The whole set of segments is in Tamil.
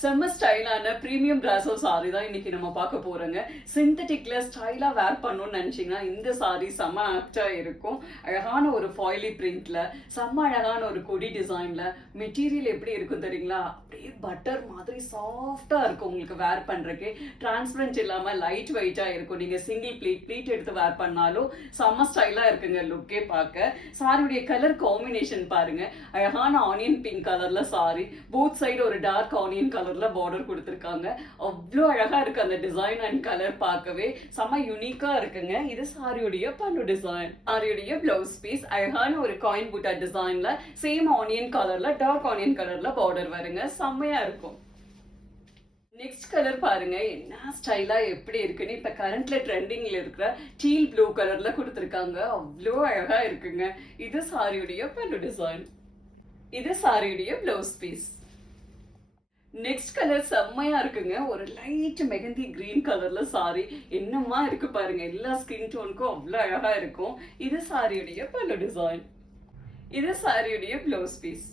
செம்ம ஸ்டைலான பிரீமியம் பிராசோ சாரி தான் இன்னைக்கு நம்ம பார்க்க போறோங்க. சிந்தட்டிக்ல ஸ்டைலா வேர் பண்ணணும்னு நினைச்சீங்கன்னா இந்த சாரி செம்ம ஆப்டா இருக்கும். அழகான ஒரு ஃபாயிலி பிரிண்ட்ல, செம்ம அழகான ஒரு கொடி டிசைன்ல, மெட்டீரியல் எப்படி இருக்கும் தெரியுங்களா? அப்படியே பட்டர் மாதிரி சாஃப்டா இருக்கும். உங்களுக்கு வேர் பண்றதுக்கு டிரான்ஸ்பரண்ட் இல்லாம லைட் வெயிட்டா இருக்கும். நீங்க சிங்கிள் ப்ளீட் எடுத்து வேர் பண்ணாலும் செம்ம ஸ்டைலா இருக்குங்க லுக்கே பார்க்க. சாரியுடைய கலர் காம்பினேஷன் பாருங்க. அழகான ஆனியன் பிங்க் கலர்ல சாரி, போத் சைடு ஒரு டார்க் ஆனியன் கலர்ல பார்டர் கொடுத்திருக்காங்க. அவ்வளோ அழகா இருக்கு அந்த டிசைன் அண்ட் கலர் பார்க்கவே செம்ம யூனிக்கா இருக்குங்க. இது சாரியுடைய பல்லு டிசைன். சாரியுடைய பிளவுஸ் பீஸ் அழகான ஒரு காயின் புட்டா டிசைன்ல சேம் ஆனியன் கலர்ல டார்க் ஆனியன் கலர்ல பார்டர் வருங்க. செம்மையா இருக்கும். நெக்ஸ்ட் கலர் பாருங்க என்ன ஸ்டைலா எப்படி இருக்குன்னு இப்ப கரண்ட்ல ட்ரெண்டிங்ல இருக்கிற டீல் ப்ளூ கலர்ல கொடுத்திருக்காங்க. அவ்வளோ அழகா இருக்குங்க. இது சாரியுடைய பல்லு டிசைன். இது சாரியுடைய பிளவுஸ் பீஸ். நெக்ஸ்ட் கலர் செம்மையா இருக்குங்க. ஒரு லைட் மெகந்தி கிரீன் கலர்ல சாரி என்னமா இருக்கு பாருங்க. எல்லா ஸ்கின் டோனுக்கும் அவ்வளவு அழகா இருக்கும். இது சாரியுடைய பல்லு டிசைன். இது சாரியுடைய blouse piece.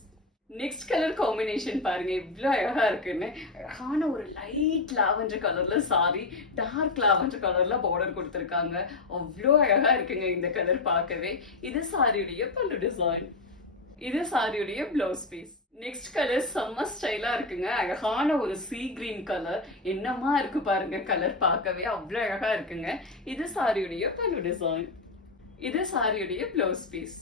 Next colour combination பாருங்க இவ்வளவு அழகா இருக்குன்னு. அழகான ஒரு லைட் லாவெண்டர் கலர்ல சாரி, டார்க் லாவெண்டர் கலர்ல பார்டர் கொடுத்திருக்காங்க. அவ்வளோ அழகா இருக்குங்க இந்த கலர் பார்க்கவே. இது சாரியுடைய பல்லு டிசைன். இது சாரியுடைய பிளவுஸ் பீஸ். நெக்ஸ்ட் கலர் செம்ம ஸ்டைலா இருக்குங்க. அழகான ஒரு சீ கிரீன் கலர் என்னமா இருக்கு பாருங்க. கலர் பார்க்கவே அவ்வளவு அழகா இருக்குங்க. இது சாரியுடைய பல்லு டிசைன். இது சாரியுடைய பிளவுஸ் பீஸ்.